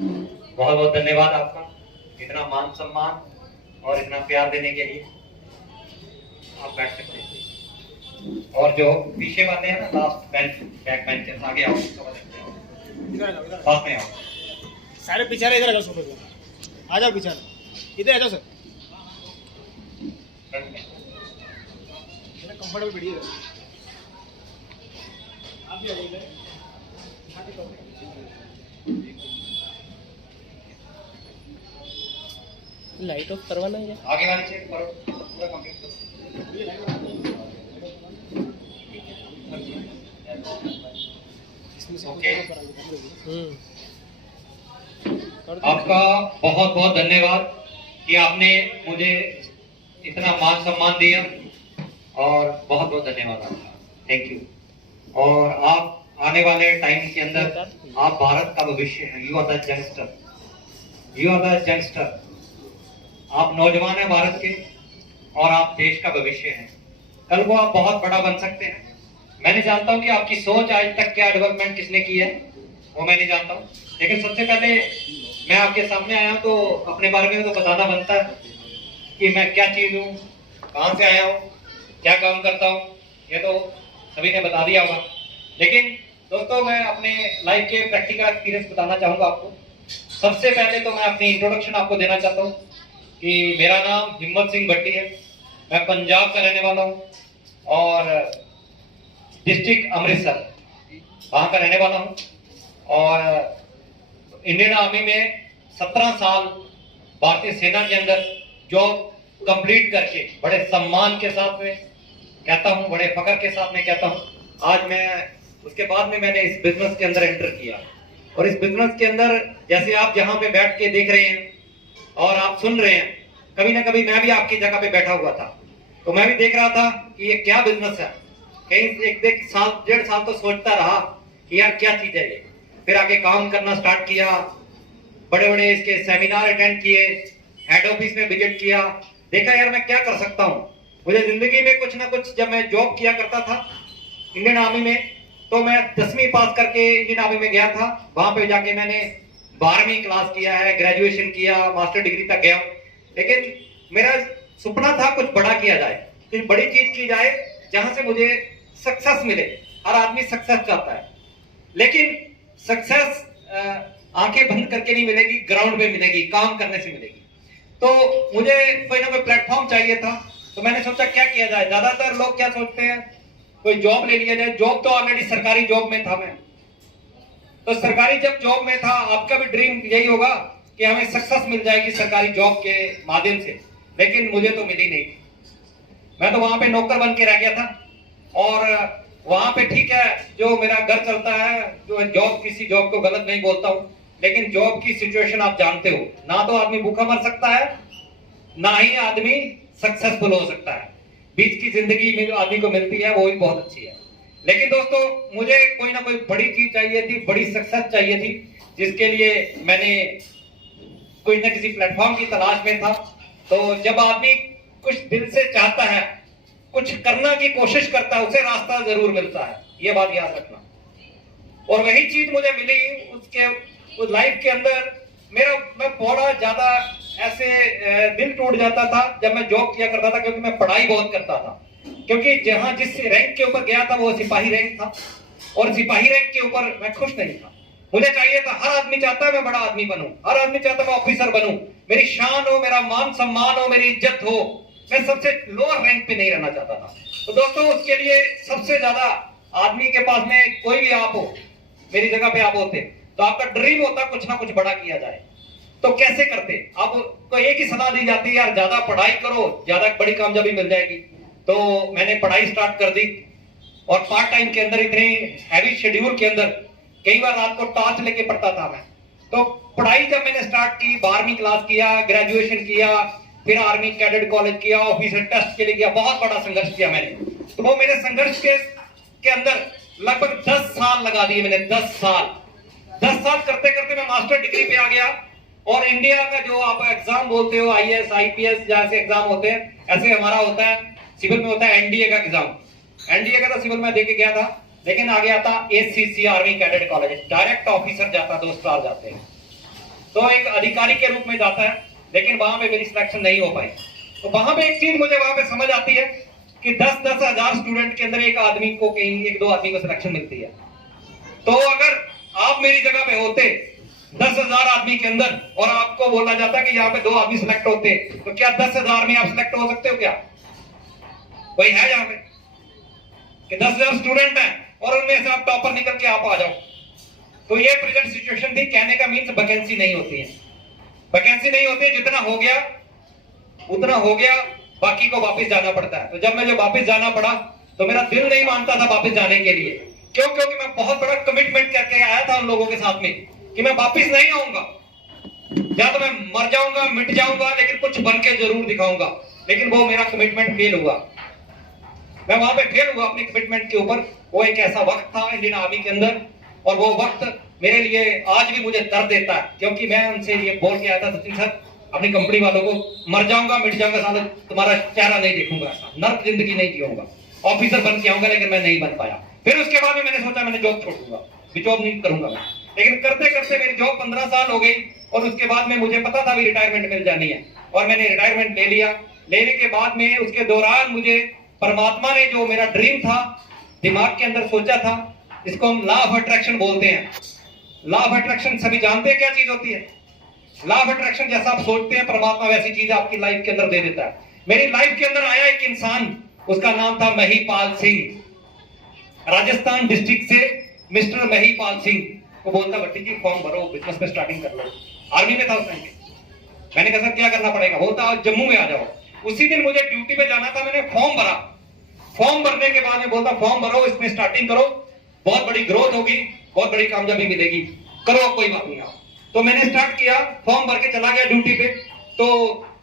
बहुत बहुत धन्यवाद आपका, इतना मान सम्मान और इतना प्यार देने के लिए। आप बैठ सकते हैं। और जो पीछे वाले हैं ना, लास्ट बेंच, बैक बेंचर्स, आगे आओ, पास में आओ। सारे पीछे इधर आ जाओ, सोफे पे आ जाओ, पीछे इधर आ जाओ सर, कंफर्टेबल बैठिए। आप भी आ जाइए। लाइट ऑफ करवाना है। आगे वाली चेक करो, पूरा कंप्लीट करो। ओके, आपका बहुत बहुत धन्यवाद कि आपने मुझे इतना मान सम्मान दिया, और बहुत बहुत धन्यवाद आपका, थैंक यू। और आप आने वाले टाइम के अंदर आप भारत का भविष्य है। You are the youngster, you are the youngster. आप नौजवान हैं भारत के, और आप देश का भविष्य हैं। कल को आप बहुत बड़ा बन सकते हैं। मैंने जानता हूं कि आपकी सोच आज तक क्या डेवलपमेंट किसने की है वो मैं नहीं जानता हूं, लेकिन सबसे पहले मैं आपके सामने आया हूं तो अपने बारे में तो बताना बनता है कि मैं क्या चीज हूँ, कहाँ से आया हूँ, क्या काम करता हूँ। ये तो सभी ने बता दिया होगा, लेकिन दोस्तों मैं अपने लाइफ के प्रैक्टिकल एक्सपीरियंस बताना चाहूंगा आपको। सबसे पहले तो मैं अपनी इंट्रोडक्शन आपको देना चाहता हूँ कि मेरा नाम हिम्मत सिंह भट्टी है। मैं पंजाब का रहने वाला हूँ और डिस्ट्रिक्ट अमृतसर वहाँ का रहने वाला हूँ, और इंडियन आर्मी में 17 साल भारतीय सेना के अंदर जॉब कंप्लीट करके बड़े सम्मान के साथ में कहता हूँ, बड़े फख्र के साथ में कहता हूँ, आज मैं उसके बाद में मैंने इस बिजनेस के अंदर एंटर किया। और इस बिजनेस के अंदर जैसे आप जहाँ पे बैठ के देख रहे हैं और आप सुन रहे हैं, कभी ना कभी मैं भी आपकी जगह पे बैठा हुआ था, तो मैं भी देख रहा था कि ये क्या बिजनेस है। कहीं एक साल 1.5 साल तो सोचता रहा कि यार क्या चीज है ये। फिर आगे काम करना स्टार्ट किया, बड़े बड़े इसके सेमिनार अटेंड किए, हेड ऑफिस में विजिट किया, देखा यार मैं क्या कर सकता हूँ। मुझे जिंदगी में कुछ ना कुछ, जब मैं जॉब किया करता था इंडियन आर्मी में, तो मैं 10वीं पास करके इंडियन आर्मी में गया था। वहां पे जाके मैंने 12वीं क्लास किया है, ग्रेजुएशन किया, मास्टर डिग्री तक गया। लेकिन मेरा सपना था कुछ बड़ा किया जाए, कुछ बड़ी चीज की जाए जहां से मुझे सक्सेस मिले। हर आदमी सक्सेस चाहता है, लेकिन सक्सेस आंखें बंद करके नहीं मिलेगी, ग्राउंड पे मिलेगी, काम करने से मिलेगी। तो मुझे कोई ना कोई प्लेटफॉर्म चाहिए था, तो मैंने सोचा क्या किया जाए। ज्यादातर लोग क्या सोचते हैं, कोई जॉब ले लिया जाए। जॉब तो ऑलरेडी सरकारी जॉब में था मैं, तो सरकारी जब जॉब में था, आपका भी ड्रीम यही होगा कि हमें सक्सेस मिल जाएगी सरकारी जॉब के माध्यम से, लेकिन मुझे तो मिली नहीं। मैं तो वहां पे नौकर बन के रह गया था, और वहां पे ठीक है जो मेरा घर चलता है, जो जॉब, किसी जॉब को गलत नहीं बोलता हूं, लेकिन जॉब की सिचुएशन आप जानते हो, ना तो आदमी भूखा मर सकता है, ना ही आदमी सक्सेसफुल हो सकता है। बीच की जिंदगी में जो आदमी को मिलती है वो भी बहुत अच्छी है। लेकिन दोस्तों मुझे कोई ना कोई बड़ी चीज चाहिए थी, बड़ी सक्सेस चाहिए थी, जिसके लिए मैंने कोई ना किसी प्लेटफॉर्म की तलाश में था। तो जब आदमी कुछ दिल से चाहता है, कुछ करने की कोशिश करता है, उसे रास्ता जरूर मिलता है, ये बात याद रखना। और वही चीज मुझे मिली उसके उस लाइफ के अंदर। मैं थोड़ा ज्यादा ऐसे दिल टूट जाता था जब मैं जॉब किया करता था, क्योंकि मैं पढ़ाई बहुत करता था। क्योंकि जहां जिस रैंक के ऊपर गया था वो सिपाही रैंक था, और सिपाही रैंक के ऊपर मैं खुश नहीं था। मुझे चाहिए था, हर आदमी चाहता है मैं बड़ा आदमी बनूं, हर आदमी चाहता है मैं ऑफिसर बनूं, मेरी शान हो, मेरा मान सम्मान हो, मेरी इज्जत हो। मैं सबसे लोअर रैंक पे नहीं रहना चाहता था। तो दोस्तों उसके लिए सबसे ज्यादा आदमी के पास में कोई भी आप हो, मेरी जगह पे आप होते, तो आपका ड्रीम होता कुछ ना कुछ बड़ा किया जाए। तो कैसे करते? आपको एक ही सलाह दी जाती है, यार ज्यादा पढ़ाई करो, ज्यादा बड़ी कामयाबी मिल जाएगी। तो मैंने पढ़ाई स्टार्ट कर दी, और पार्ट टाइम के अंदर, इतने हैवी शेड्यूल के अंदर, कई बार रात को टॉर्च लेके पढ़ता था मैं। तो पढ़ाई जब मैंने स्टार्ट की, 12वीं क्लास किया, ग्रेजुएशन किया, फिर आर्मी कैडेट कॉलेज किया, ऑफिसर टेस्ट के लिए किया, बहुत बड़ा संघर्ष किया मैंने। तो वो मेरे संघर्ष के अंदर लगभग 10 साल लगा दिए मैंने। 10 साल करते करते मैं मास्टर डिग्री पे आ गया। और इंडिया का जो आप एग्जाम बोलते हो, IAS IPS जैसे एग्जाम होते हैं, ऐसे हमारा होता है सिविल में होता है एनडीए का एग्जाम। एनडीए का तो सिविल में देके गया था, लेकिन आ गया था ACC army cadet college, direct officer जाता, 2 स्टार जाते हैं। तो एक अधिकारी के रूप में जाता है, लेकिन वहां पे मेरी सिलेक्शन नहीं हो पाई। तो वहां पे एक चीज मुझे वहां पे समझ आती है कि 10-10 हजार स्टूडेंट के अंदर एक आदमी को, कहीं 1-2 आदमी को सिलेक्शन मिलती है। तो अगर आप मेरी जगह पे होते 10,000 आदमी के अंदर और आपको बोला जाता कि यहाँ पे 2 आदमी सिलेक्ट होते, तो क्या 10,000 में आप सिलेक्ट हो सकते हो? क्या कोई है यहाँ पे कि 10,000 स्टूडेंट हैं और उनमें से आप टॉपर निकल के आप आ जाओ? तो ये प्रेजेंट सिचुएशन थी। कहने का मीन्स वैकेंसी नहीं होती है, वैकेंसी नहीं होती है। जितना हो गया उतना हो गया, बाकी को वापस जाना पड़ता है। तो जब मुझे वापस जाना पड़ा तो मेरा दिल नहीं मानता था वापस जाने के लिए। क्यों? क्योंकि मैं बहुत बड़ा कमिटमेंट करके आया था उन लोगों के साथ में कि मैं वापस नहीं आऊंगा, या तो मैं मर जाऊंगा, मिट जाऊंगा, लेकिन कुछ बन के जरूर दिखाऊंगा। लेकिन वो मेरा कमिटमेंट फेल हुआ, मैं वहां पे फेल हुआ अपनी कमिटमेंट के ऊपर। वो एक ऐसा वक्त था इंडियन आर्मी के अंदर, और वो वक्त मेरे लिए आज भी मुझे दर्द देता है, क्योंकि मैं उनसे ये बोल के आया था, सचिन सर अपनी कंपनी वालों को, मर जाऊंगा, मिट जाऊंगा, साला तुम्हारा चेहरा नहीं देखूंगा, नर्क जिंदगी नहीं जीऊंगा, ऑफिसर बन के आऊंगा। लेकिन मैं नहीं बन पाया। फिर उसके बाद में मैंने सोचा मैंने जॉब छोड़ दूंगा, जॉब नहीं करूंगा मैं। लेकिन करते करते मेरी जॉब 15 साल हो गई, और उसके बाद में मुझे पता था भी रिटायरमेंट मिल जानी है, और मैंने रिटायरमेंट ले लिया। लेने के बाद में उसके दौरान मुझे परमात्मा ने जो मेरा ड्रीम था, दिमाग के अंदर सोचा था, इसको हम लॉ ऑफ अट्रैक्शन बोलते हैं। लॉ ऑफ अट्रैक्शन सभी जानते हैं क्या चीज होती है? लॉ ऑफ अट्रैक्शन जैसा आप सोचते हैं परमात्मा वैसी चीज आपकी लाइफ के अंदर दे देता है। मेरी लाइफ के अंदर आया एक इंसान, उसका नाम था महिपाल सिंह, राजस्थान डिस्ट्रिक्ट से मिस्टर महिपाल सिंह। वो बोलता भट्टी जी फॉर्म भरो, बिजनेस में स्टार्टिंग कर लो। आर्मी में था उस टाइम। मैंने कहा सर क्या करना पड़ेगा? बोलता जम्मू में आ जाओ। उसी दिन मुझे ड्यूटी पे जाना था, मैंने फॉर्म भरा। फॉर्म भरने के बाद में बोलता फॉर्म भरो, इसमें स्टार्टिंग करो, बहुत बड़ी ग्रोथ होगी, बहुत बड़ी कामयाबी मिलेगी, करो कोई बात नहीं आओ। तो मैंने स्टार्ट किया, फॉर्म भर के चला गया ड्यूटी पे। तो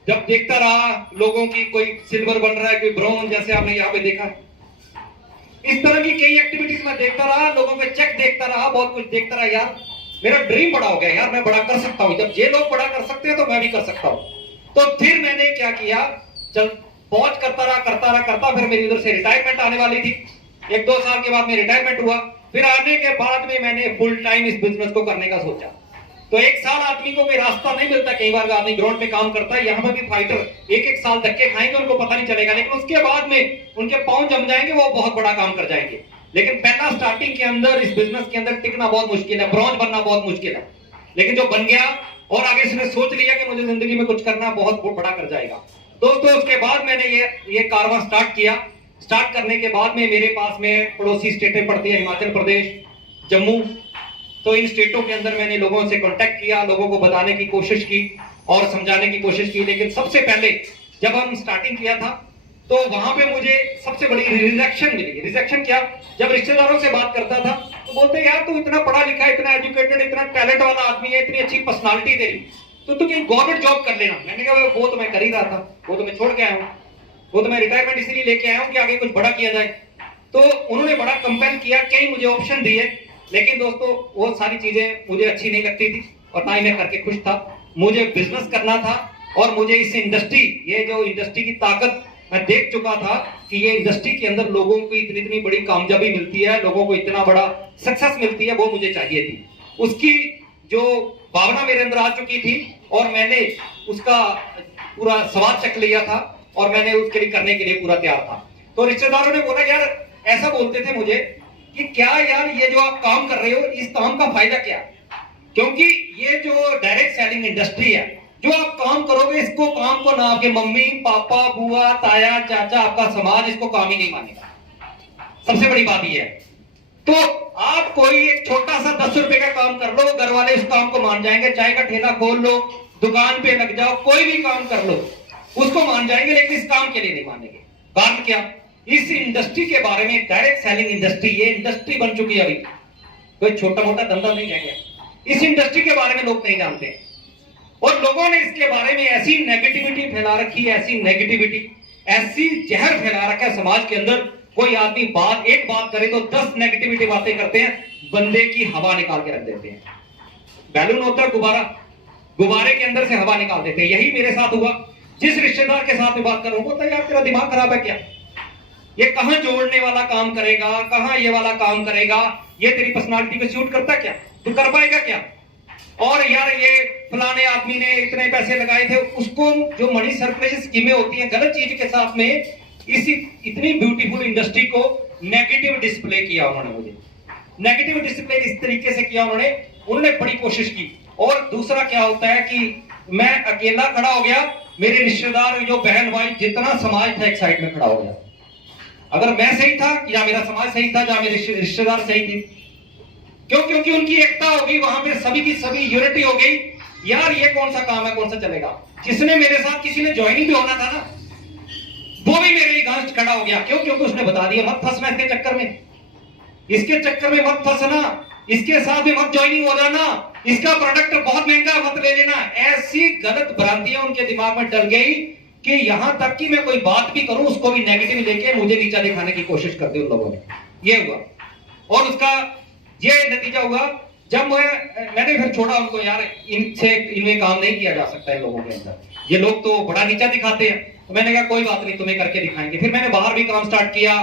जब देखता रहा लोगों की, कोई सिल्वर बन रहा है, कोई ब्रॉन्ज, जैसे आपने यहाँ पे देखा, इस तरह की कई एक्टिविटीज में देखता रहा, लोगों के चेक देखता रहा, बहुत कुछ देखता रहा। यार मेरा ड्रीम बड़ा हो गया, यार मैं बड़ा कर सकता हूँ। जब ये लोग बड़ा कर सकते हैं तो मैं भी कर सकता हूँ। तो फिर मैंने क्या किया, चल पहुंच करता, फिर मेरी उधर से रिटायरमेंट आने वाली थी। 1-2 साल के बाद में रिटायरमेंट हुआ। फिर आने के बाद में मैंने फुल टाइम इस बिजनेस को करने का सोचा। तो 1 साल आदमी को कोई रास्ता नहीं मिलता। कई बार आदमी ग्राउंड में काम करता है, यहाँ पर भी फाइटर 1-1 साल धक्के खाएंगे, उनको पता नहीं चलेगा, लेकिन उसके बाद में उनके पांव जम जाएंगे, वो बहुत बड़ा काम कर जाएंगे। लेकिन पहला स्टार्टिंग के अंदर इस बिजनेस के अंदर टिकना बहुत मुश्किल है, ब्रॉन्ज बनना बहुत मुश्किल है। लेकिन जो बन गया और आगे इसने सोच लिया कि मुझे जिंदगी में कुछ करना, बहुत बड़ा कर जाएगा। दोस्तों उसके बाद मैंने ये कारवां स्टार्ट किया। स्टार्ट करने के बाद में मेरे पास में पड़ोसी स्टेटें पड़ती है, हिमाचल प्रदेश, जम्मू। तो इन स्टेटों के अंदर मैंने लोगों से कांटेक्ट किया, लोगों को बताने की कोशिश की और समझाने की कोशिश की। लेकिन सबसे पहले जब हम स्टार्टिंग किया था तो वहां पे मुझे सबसे बड़ी रिजेक्शन मिली। रिजेक्शन क्या? जब रिश्तेदारों से बात करता था तो बोलते यार तू इतना पढ़ा लिखा, इतना एजुकेटेड, इतना टैलेंट वाला आदमी है, इतनी अच्छी पर्सनालिटी तेरी, तो तू कहीं गवर्नमेंट जॉब कर लेना। मैंने कहा वो तो मैं कर ही रहा था, वो तो मैं छोड़ के आया हूँ, वो तो मैं रिटायरमेंट इसीलिए लेके आया हूँ कि आगे कुछ बड़ा किया जाए। तो उन्होंने बड़ा कंपेल किया, कई मुझे ऑप्शन दिए, लेकिन दोस्तों वो सारी चीजें मुझे अच्छी नहीं लगती थी और ना ही मैं करके खुश था। मुझे बिजनेस करना था और मुझे इस इंडस्ट्री, ये जो इंडस्ट्री की ताकत मैं देख चुका था कि ये इंडस्ट्री के अंदर लोगों को इतनी इतनी बड़ी कामयाबी मिलती है, लोगों को इतना बड़ा सक्सेस मिलती है, वो मुझे चाहिए थी। उसकी जो भावना मेरे अंदर आ चुकी थी और मैंने उसका पूरा स्वाद चख लिया था और मैंने उसके लिए करने के लिए पूरा तैयार था। तो रिश्तेदारों ने बोला यार, ऐसा बोलते थे मुझे कि क्या यार ये जो आप काम कर रहे हो, इस काम का फायदा क्या? क्योंकि ये जो डायरेक्ट सेलिंग इंडस्ट्री है, जो आप काम करोगे, इसको काम को ना आपके मम्मी पापा बुआ ताया चाचा, आपका समाज इसको काम ही नहीं मानेगा। सबसे बड़ी बात यह है। तो आप कोई एक छोटा सा 10 रुपए का काम कर लो, घर वाले इस काम को मान जाएंगे। चाय का ठेला खोल लो, दुकान पे लग जाओ, कोई भी काम कर लो, उसको मान जाएंगे, लेकिन इस काम के लिए नहीं मानेंगे। कारण क्या? इस इंडस्ट्री के बारे में, डायरेक्ट सेलिंग इंडस्ट्री, ये इंडस्ट्री बन चुकी है, अभी कोई छोटा मोटा धंधा नहीं रह गया। इस इंडस्ट्री के बारे में लोग नहीं जानते और लोगों ने इसके बारे में ऐसी नेगेटिविटी फैला रखी है, ऐसी नेगेटिविटी, ऐसी जहर फैला रखा है समाज के अंदर। कोई आदमी एक बात करे तो 10 नेगेटिविटी बातें करते हैं, बंदे की हवा निकाल के रख देते हैं। बैलून होता है गुब्बारा, गुब्बारे के अंदर से हवा निकाल देते हैं। यही मेरे साथ हुआ। जिस रिश्तेदार के साथ में बात कर रहा हूं, बोलता यार तेरा दिमाग खराब है क्या? ये कहां जोड़ने वाला काम करेगा, कहां ये वाला काम करेगा, ये तेरी पर्सनालिटी पे सूट करता क्या? तू कर पाएगा क्या? और यार ये फलाने आदमी ने इतने पैसे लगाए थे, उसको जो मनी सर्कुलेशन स्कीमें होती हैं गलत चीज के साथ में इसी इतनी ब्यूटीफुल इंडस्ट्री को नेगेटिव डिस्प्ले किया उन्होंने, मुझे नेगेटिव डिस्प्ले इस तरीके से किया उन्होंने बड़ी कोशिश की। और दूसरा क्या होता है कि मैं अकेला खड़ा हो गया, मेरे रिश्तेदार जो बहन भाई जितना समाज था एक साइड में खड़ा हो गया। अगर मैं सही था या मेरा समाज सही था या मेरे रिश्तेदार सही थे, क्यों? क्योंकि उनकी एकता हो गई, वहां पे सभी की सभी यूनिटी हो गई। यार ये कौन सा काम है, कौन सा चलेगा। जिसने मेरे साथ किसी ने ज्वाइनिंग भी होना था ना, वो भी मेरे अगेंस्ट खड़ा हो गया। क्यों? क्योंकि उसने बता दिया मत फंसना इसके चक्कर में, इसके चक्कर में मत फंसना, इसके साथ भी मत ज्वाइनिंग हो जाना, इसका प्रोडक्ट बहुत महंगा मत ले लेना। ऐसी गलत भ्रांतियां उनके दिमाग में डल गई कि यहां तक कि मैं कोई बात भी करूं उसको भी नेगेटिव लेके मुझे नीचा दिखाने की कोशिश करते उन लोगों ने। ये हुआ और उसका ये नतीजा हुआ जब मैंने फिर छोड़ा उनको। यार इनमें काम नहीं किया जा सकता है लोगों के अंदर, ये लोग तो बड़ा नीचा दिखाते हैं। तो मैंने कहा कोई बात नहीं, तुम्हें करके दिखाएंगे। फिर मैंने बाहर भी काम स्टार्ट किया,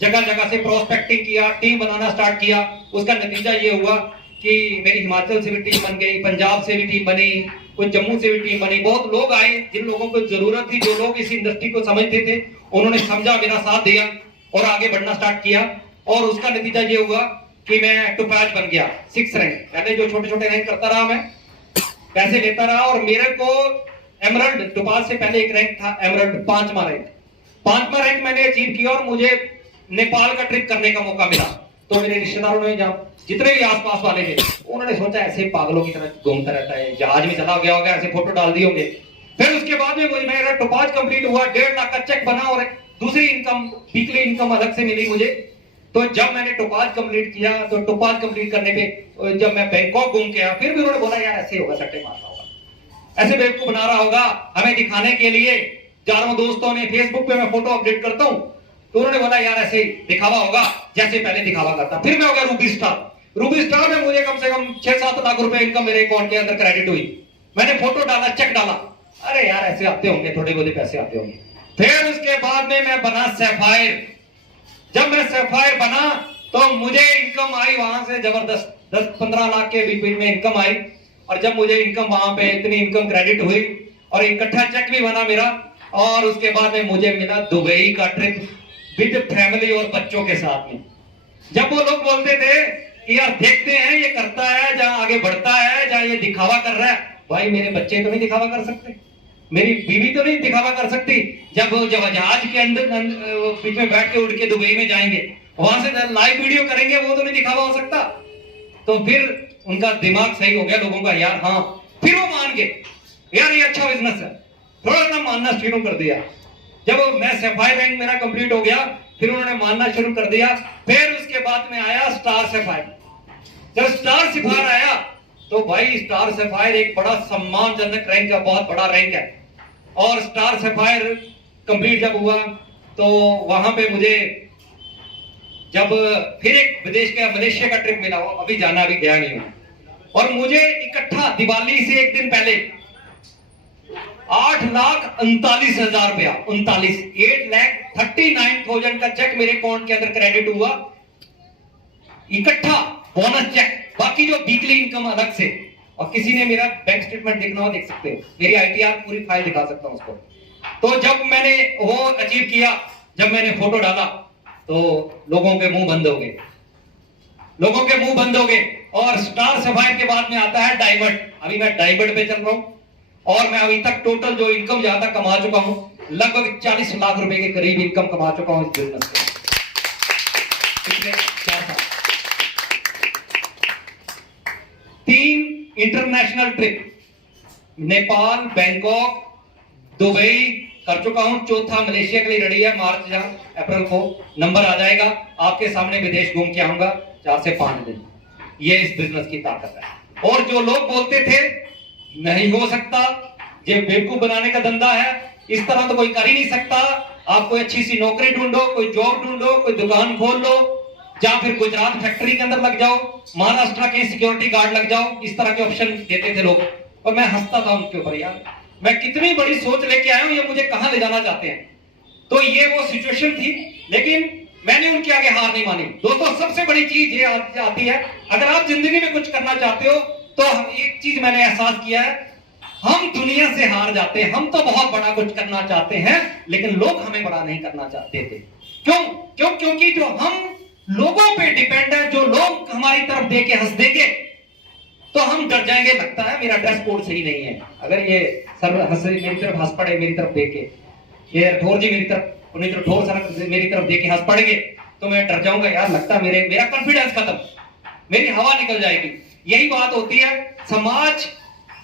जगह जगह से प्रोस्पेक्टिंग किया, टीम बनाना स्टार्ट किया। उसका नतीजा ये हुआ कि मेरी हिमाचल से भी टीम बन गई, पंजाब से भी टीम बनी, कुछ जम्मू से भी टीम बनी। बहुत लोग आए जिन लोगों को जरूरत थी, जो लोग इस इंडस्ट्री को समझते थे, उन्होंने समझा, मेरा साथ दिया और आगे बढ़ना स्टार्ट किया। और उसका नतीजा ये हुआ कि मैं टोपाज बन गया, 6 रैंक। पहले जो छोटे छोटे रैंक करता रहा, मैं पैसे लेता रहा और मेरे को एमरल्ड, टोपाज से पहले एक रैंक था एमरल्ड, 5वां रैंक मैंने अचीव किया और मुझे नेपाल का ट्रिप करने का मौका मिला। तो मेरे रिश्तेदारों ने, जब जितने भी आसपास वाले थे, उन्होंने सोचा ऐसे पागलों की तरह घूमता रहता है, जहाज में चला गया होगा, ऐसे फोटो डाल दिए होंगे। फिर उसके बाद में मेरा टोपाज कंप्लीट हुआ, 1.5 लाख का चेक बना और दूसरी इनकम, वीकली इनकम अलग से मिली मुझे। तो जब मैंने टोपाज कंप्लीट किया, तो टोपाज कंप्लीट करने पे जब मैं बैंकॉक घूम के आया, फिर भी उन्होंने बोला यार ऐसे होगा, सट्टे मार रहा होगा, ऐसे बेवकूफ बना रहा होगा हमें दिखाने के लिए। चारों दोस्तों ने फेसबुक पे मैं फोटो अपडेट करता हूँ, तो उन्होंने बोला यार ऐसे दिखावा होगा जैसे पहले दिखावा करता। फिर मैं हो गया रूबी स्टार में मुझे कम से कम 6-7 लाख रुपए इनकम मेरे अकाउंट के अंदर क्रेडिट हुई। मैंने फोटो डाला, चेक डाला, अरे यार ऐसे आते होंगे, थोड़े बहुत पैसे आते होंगे। फिर उसके बाद में मैं बना सैफायर। जब मैं सैफायर बना तो मुझे इनकम आई वहां से जबरदस्त, 10-15 लाख के बीच में इनकम आई। और जब मुझे इनकम वहां पे इतनी इनकम क्रेडिट हुई और इकट्ठा चेक भी बना मेरा, और उसके बाद में मुझे मिला दुबई का ट्रिप विद फैमिली और बच्चों के साथ में। जब वो लोग बोलते थे कि यार देखते हैं ये करता है, जहां आगे बढ़ता है, जहां ये दिखावा कर रहा है, भाई मेरे बच्चे तो नहीं दिखावा कर सकते, मेरी बीवी तो नहीं दिखावा कर सकती। जब जहाज के अंदर बीच में बैठ के उड़ के दुबई में जाएंगे, वहां से लाइव वीडियो करेंगे, वो तो नहीं दिखावा हो सकता। तो फिर उनका दिमाग सही हो गया लोगों का, यार हाँ, फिर वो मान गए यार ये अच्छा बिजनेस है, थोड़ा सा मानना शुरू कर दिया। जब मैं सैफायर रैंक मेरा कंप्लीट हो गया, फिर उन्होंने मानना शुरू कर दिया। फिर उसके बाद में आया स्टार सैफायर। जब स्टार सैफायर आया तो भाई स्टार सैफायर एक बड़ा सम्मानजनक रैंक है, बहुत बड़ा रैंक है। और स्टार सैफायर कंप्लीट जब हुआ तो वहां पे मुझे जब फिर एक विदेश का मलेशिया का ट्रिप मिला, अभी जाना, अभी गया नहीं हूं, और मुझे इकट्ठा दिवाली से एक दिन पहले 8,39,000 रुपया, 8,39,000 का चेक मेरे अकाउंट के अंदर क्रेडिट हुआ, इकट्ठा बोनस चेक, बाकी जो वीकली इनकम अलग से। और किसी ने मेरा बैंक स्टेटमेंट देखना हो देख सकते हो, मेरी आईटीआर पूरी फाइल दिखा सकता हूं उसको। तो जब मैंने वो अचीव किया, जब मैंने फोटो डाला तो लोगों के मुंह बंद हो गए, लोगों के मुंह बंद हो गए। और स्टार सैफायर के बाद में आता है डायमंड। अभी मैं डायमंड पे चल रहा हूं और मैं अभी तक टोटल जो इनकम जहां तक कमा चुका हूं, लगभग 40 लाख रुपए के करीब इनकम कमा चुका हूं इस बिजनेस से पिछले 4 साल। 3 international trip, Nepal, Bangkok, Dubai कर चुका हूं, 4था मलेशिया के लिए रेडी है, मार्च या अप्रैल को नंबर आ जाएगा, आपके सामने विदेश घूम के आऊंगा 4 से 5 दिन। ये इस बिजनेस की ताकत है। और जो लोग बोलते थे नहीं हो सकता, ये बेवकूफ बनाने का धंधा है, इस तरह तो कोई कर ही नहीं सकता, आप कोई अच्छी सी नौकरी ढूंढो, कोई जॉब ढूंढो, कोई दुकान खोल लो, या फिर गुजरात फैक्ट्री के अंदर लग जाओ, महाराष्ट्र के सिक्योरिटी गार्ड लग जाओ, इस तरह के ऑप्शन देते थे लोग। और मैं हंसता था उनके ऊपर, यार मैं कितनी बड़ी सोच लेके आया हूं, ये मुझे कहां ले जाना चाहते हैं। तो ये वो सिचुएशन थी, लेकिन मैंने उनके आगे हार नहीं मानी। दोस्तों सबसे बड़ी चीज ये आती है, अगर आप जिंदगी में कुछ करना चाहते हो तो एक चीज मैंने एहसास किया है हम दुनिया से हार जाते हैं। हम तो बहुत बड़ा कुछ करना चाहते हैं, लेकिन लोग हमें बड़ा नहीं करना चाहते थे। क्योंकि जो हम लोगों पे डिपेंड है, जो लोग हमारी तरफ देख के हंस देंगे तो हम डर जाएंगे। लगता है मेरा ड्रेस कोड सही नहीं है, अगर ये सर हंस मेरी तरफ हंस पड़े, मेरी तरफ देख के, ये ठोर जी मेरी तरफ, ठोर सर मेरी तरफ देख के हंस पड़ेंगे तो मैं डर जाऊंगा। यार लगता है मेरा कॉन्फिडेंस खत्म, मेरी हवा निकल जाएगी। यही बात होती है।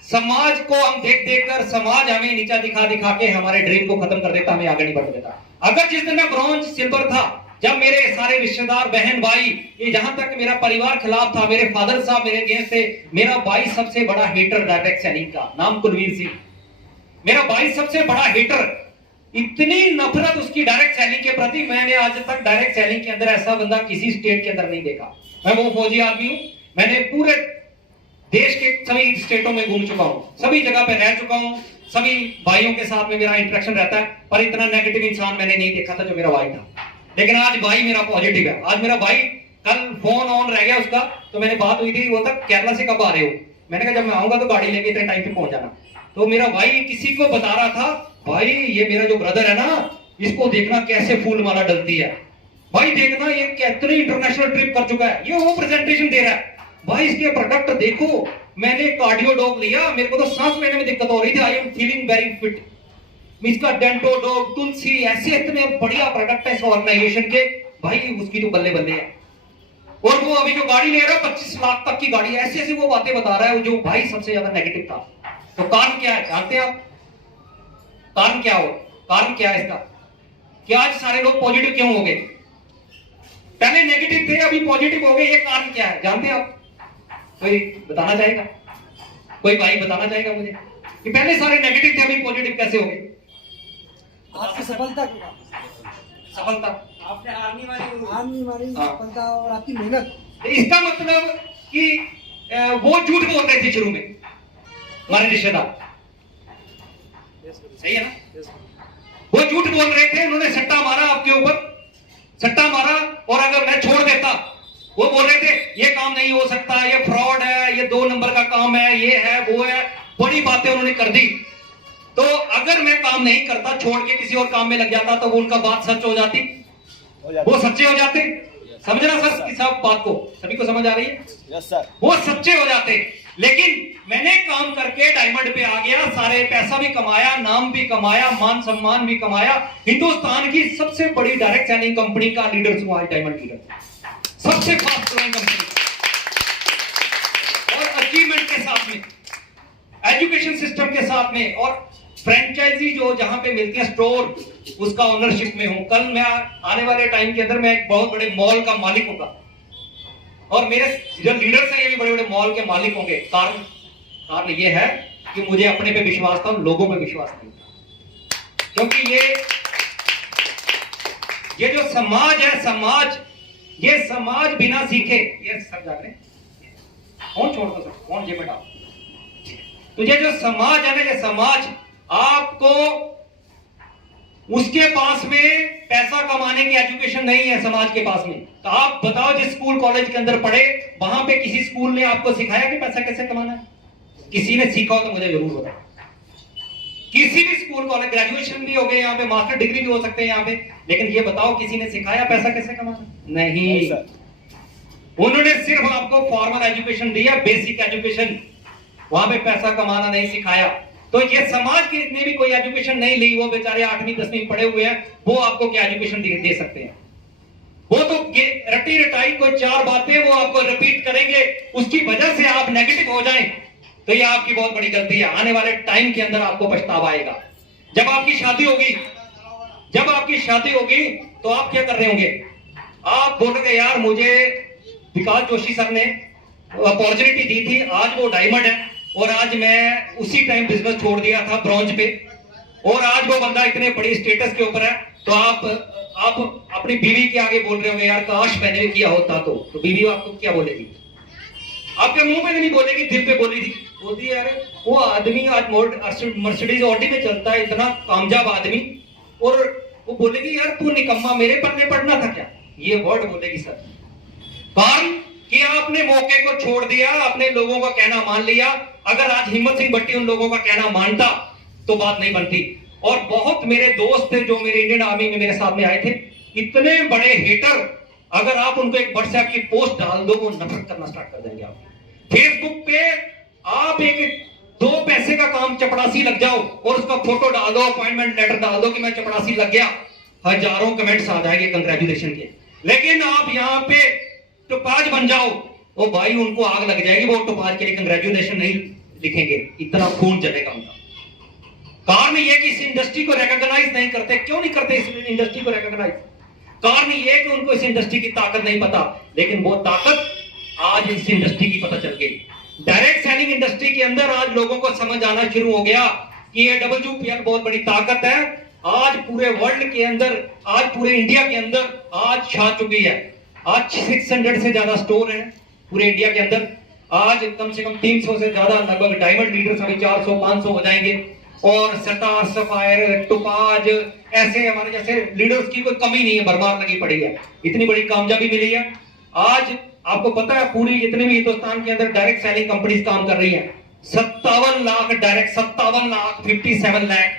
समाज को हम देख कर समाज हमें नीचा दिखा दिखा के हमारे ड्रीम को खत्म कर देता, हमें आगे नहीं बढ़ देता। अगर जिस दिन मैं ब्रॉन्ज सिल्वर था, जब मेरे सारे रिश्तेदार बहन भाई, ये जहां तक मेरा परिवार खिलाफ था, मेरे फादर साहब मेरे अगेंस्ट थे। मेरा भाई सबसे बड़ा हेटर डायरेक्ट सेलिंग का, नाम कुलवीर सिंह, मेरा भाई सबसे बड़ा हेटर। इतनी नफरत उसकी डायरेक्ट सेलिंग के प्रति, मैंने आज तक डायरेक्ट सेलिंग के अंदर ऐसा बंदा किसी स्टेट के अंदर नहीं देखा। मैं वो फौजी आदमी हूं, मैंने पूरे देश के सभी स्टेटों में घूम चुका हूं, सभी जगह पे रह चुका हूं, सभी भाइयों के साथ में मेरा इंटरेक्शन रहता है, पर इतना नेगेटिव इंसान मैंने नहीं देखा था जो मेरा भाई था। लेकिन आज भाई मेरा पॉजिटिव है। आज मेरा भाई, कल फोन ऑन रह गया उसका, तो मैंने बात हुई थी, वो तक केरला से कब आ रहे हो, मैंने कहा जब मैं आऊंगा तो गाड़ी लेके इतने टाइम पे पहुंच जाना। तो मेरा भाई किसी को बता रहा था, भाई ये मेरा जो ब्रदर है ना, इसको देखना कैसे फूल माला डलती है, भाई देखना ये कितनी इंटरनेशनल ट्रिप कर चुका है, ये वो प्रेजेंटेशन दे रहा है, भाई इसके प्रोडक्ट देखो। मैंने कार्डियो डॉग लिया, मेरे को तो सांस लेने में दिक्कत हो रही थी, I am feeling very fit. इसका डेंटो डॉग, तुलसी, ऐसे इतने बढ़िया प्रोडक्ट है इस ऑर्गेनाइजेशन के, भाई उसकी तो बल्ले बल्ले है। और वो अभी जो गाड़ी ले रहा है 25 लाख तक की गाड़ी, ऐसी ऐसी वो बातें बता रहा है जो भाई सबसे ज्यादा नेगेटिव था। तो कारण क्या है जानते हैं आप? कारण क्या हो, कारण क्या है इसका कि आज सारे लोग पॉजिटिव क्यों हो गए? पहले नेगेटिव थे, अभी पॉजिटिव हो गए, ये कारण क्या है जानते हैं आप? कोई बताना चाहेगा? कोई भाई बताना चाहेगा मुझे कि पहले सारे नेगेटिव थे, अभी पॉजिटिव कैसे हो गए? आपकी सफलता क्यों? सफलता आपने आर्मी मारी सफलता और आपकी मेहनत। इसका मतलब कि वो झूठ बोल रहे थे शुरू में हमारे रिश्तेदार, सही है ना? वो झूठ बोल रहे थे, उन्होंने सट्टा मारा आपके ऊपर, सट्टा मारा, और अगर मैं छोड़ देता, वो बोल रहे थे ये काम नहीं हो सकता, ये फ्रॉड है, ये 2 नंबर का काम है, ये है वो है, बड़ी बातें उन्होंने कर दी। तो अगर मैं काम नहीं करता, छोड़ के किसी और काम में लग जाता, तो वो उनका बात सच हो जाती, वो सच्चे हो जाते। समझना सर की सब बात को, सभी को समझ आ रही है? Yes sir. वो सच्चे हो जाते। लेकिन मैंने काम करके डायमंड पे आ गया, सारे पैसा भी कमाया, नाम भी कमाया, मान सम्मान भी कमाया, हिंदुस्तान की सबसे बड़ी डायरेक्ट सेलिंग कंपनी का लीडर हुआ, डायमंड लीडर, सबसे फास्ट ग्रोइंग कंपनी, और अचीवमेंट के साथ में, एजुकेशन सिस्टम के साथ में, और फ्रेंचाइजी जो जहां पे मिलती है स्टोर, उसका ओनरशिप में हूं। कल मैं आने वाले टाइम के अंदर मैं एक बहुत बड़े मॉल का मालिक होगा, और मेरे जो लीडर्स हैं ये भी बड़े बड़े मॉल के मालिक होंगे। कारण ये है कि मुझे अपने पे विश्वास था, लोगों पे विश्वास नहीं था। क्योंकि ये जो समाज है, ये समाज बिना सीखे, ये सब जाग रहे कौन छोड़ दो सर, कौन जेब डाल, तो ये जो समाज है ना, ये समाज आपको, उसके पास में पैसा कमाने की एजुकेशन नहीं है समाज के पास में। तो आप बताओ, जिस स्कूल कॉलेज के अंदर पढ़े, वहां पे किसी स्कूल ने आपको सिखाया कि पैसा कैसे कमाना है? किसी ने सीखा हो तो मुझे जरूर बताओ। किसी भी स्कूल कॉलेज, ग्रेजुएशन भी हो गए यहाँ पे, मास्टर डिग्री भी हो सकते हैं यहाँ पे, लेकिन ये बताओ किसी ने सिखाया पैसा कैसे कमाना? नहीं। उन्होंने सिर्फ आपको फॉर्मल एजुकेशन दिया, बेसिक एजुकेशन, वहां पे पैसा कमाना नहीं सिखाया। तो ये समाज के इतने भी कोई एजुकेशन नहीं ली, वो बेचारे 8वीं 10वीं पढ़े हुए हैं, वो आपको क्या एजुकेशन दे सकते हैं? वो तो रटी रटाई कोई 4 बातें वो आपको रिपीट करेंगे, उसकी वजह से आप नेगेटिव हो जाएं, तो ये आपकी बहुत बड़ी गलती है। आने वाले टाइम के अंदर आपको पछतावा आएगा। जब आपकी शादी होगी, तो आप क्या कर रहे होंगे? आप बोलोगे यार मुझे विकास जोशी सर ने अपॉर्चुनिटी दी थी, आज वो डायमंड है, और आज मैं उसी टाइम बिजनेस छोड़ दिया था ब्रॉन्ज पे, और आज वो बंदा इतने बड़ी स्टेटस के ऊपर है। तो आप अपनी बीवी के आगे बोल रहे होंगे यार काश मैंने भी किया होता। तो बीवी आपको क्या बोलेगी? आपके मुंह पे नहीं बोलेगी, दिल पे बोली थी, बोलती है यार वो आदमी आज मर्सिडीज ऑडी में चलता है, इतना कामयाब आदमी, और वो बोलेगी यार तू निकम्मा, मेरे पन्ने पढ़ना था क्या? ये वर्ड बोलेगी सर। कारण कि आपने मौके को छोड़ दिया, अपने लोगों का कहना मान लिया, अगर आज हिम्मत सिंह भट्टी उन लोगों का कहना मानता तो बात नहीं बनती। और बहुत मेरे दोस्त थे जो मेरे इंडियन आर्मी में मेरे साथ में आए थे, इतने बड़े हेटर, अगर आप उनको एक व्हाट्सएप की पोस्ट डाल दो वो नफरत करना स्टार्ट कर देंगे। आप फेसबुक पे आप एक 2 पैसे का काम चपड़ासी लग जाओ और उसका फोटो डाल दो, अपॉइंटमेंट लेटर डाल दो कि मैं चपड़ासी लग गया, हजारों कमेंट्स आ जाएंगे कंग्रेचुलेशन के। लेकिन आप यहाँ पे टोपाज बन जाओ, ओ भाई उनको आग लग जाएगी, वो टोपाज के लिए कंग्रेचुलेशन नहीं लिखेंगे, इतना खून जलेगा उनका। कारण ये कि इस इंडस्ट्री को रिकॉग्नाइज नहीं करते। क्यों नहीं करते इस इंडस्ट्री को रिकॉग्नाइज? कारण ये कि उनको इस इंडस्ट्री की ताकत नहीं पता, लेकिन वो ताकत आज इस इंडस्ट्री की पता चल गई। डायरेक्ट सेलिंग इंडस्ट्री के अंदर आज लोगों को समझ आना शुरू हो गया कि ये WPL बहुत बड़ी ताकत है। आज पूरे वर्ल्ड के अंदर, आज पूरे इंडिया के अंदर आज छा चुकी है। आज 600 से ज्यादा स्टोर हैं पूरे इंडिया के अंदर। आज कम से कम 300 से ज्यादा लगभग डायमंड लीडर्स अभी 400-500 हो जाएंगे। और सटार, सफायर, टोपाज, ऐसे हमारे जैसे लीडर्स की कोई कमी नहीं है, भरमार लगी पड़ी है। इतनी बड़ी कामयाबी मिली है। आज आपको पता है पूरी जितने भी हिंदुस्तान के अंदर डायरेक्ट सेलिंग कंपनीज काम कर रही हैं, 57 lakh direct, 57 lakh 57 lakh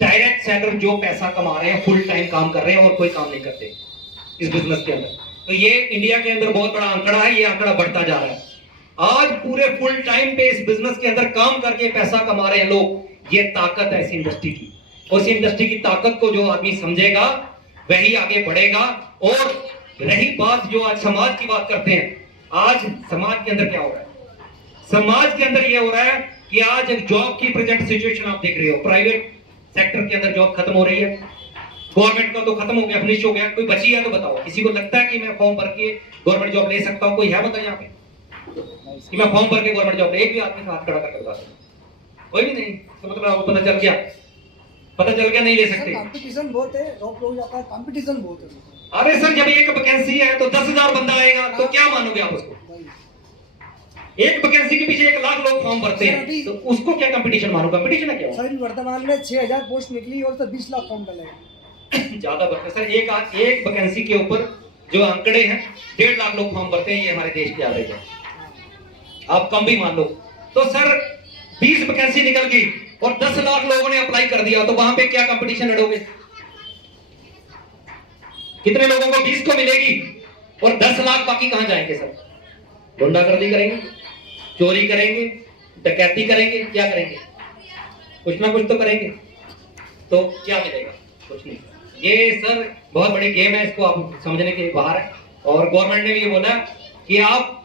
direct seller जो पैसा कमा रहे हैं, फुल टाइम काम कर रहे हैं और कोई काम नहीं करते इस बिजनेस के अंदर। तो ये इंडिया के अंदर बहुत बड़ा आंकड़ा है, ये आंकड़ा बढ़ता जा रहा है। आज पूरे फुल टाइम पे इस बिजनेस के अंदर काम करके पैसा कमा रहे हैं लोग। ये ताकत है इस इंडस्ट्री की, और इस इंडस्ट्री की ताकत को जो आदमी समझेगा वही आगे बढ़ेगा। और रही बात जो आज समाज की बात करते हैं, आज समाज के अंदर क्या हो रहा है? समाज के अंदर ये हो रहा है कि आज एक जॉब की प्रेजेंट सिचुएशन आप देख रहे हो, प्राइवेट सेक्टर के अंदर जॉब खत्म हो रही है। गवर्नमेंट का तो खत्म हो गया, फिनिश हो गया। कोई बची है तो बताओ, किसी को लगता है कि मैं फॉर्म भर के गवर्नमेंट जॉब ले सकता हूं? कोई है बताओ यहाँ पे कि मैं फॉर्म भर के गवर्नमेंट जॉब? एक भी आदमी हाथ खड़ा करके बता सकता? कोई भी नहीं। तो मतलब आपको पता चल गया नहीं ले सकते। कंपटीशन बहुत है, रॉक हो जाता है, कंपटीशन बहुत है। अरे सर जब एक वैकेंसी है तो 10,000 बंदा आएगा तो क्या मानोगे आप उसको? एक वैकेंसी के पीछे 1 लाख लोग फॉर्म भरते हैं तो उसको क्या कंपटीशन मानो? कंपटीशन है क्या? सर वर्तमान में 6000 पोस्ट निकली और तो 20 लाख फॉर्म डलेगा। ज्यादा भरते सर, एक वैकेंसी के ऊपर जो आंकड़े हैं 1.5 लाख लोग फॉर्म भरते हैं, ये हमारे देश की एवरेज है। आप कम भी मान लो तो सर 20 वैकेंसी निकल गई और 10 लाख लोगों ने अप्लाई कर दिया, तो वहां पे क्या कंपटीशन लड़ोगे? कितने लोगों को 20 को मिलेगी और 10 लाख बाकी कहां जाएंगे? सर गुंडागर्दी करेंगे, चोरी करेंगे, डकैती करेंगे, क्या करेंगे? कुछ ना कुछ तो करेंगे, तो क्या मिलेगा? कुछ नहीं। ये सर बहुत बड़ी गेम है, इसको आप समझने के बाहर है। और गवर्नमेंट ने भी ये बोला कि आप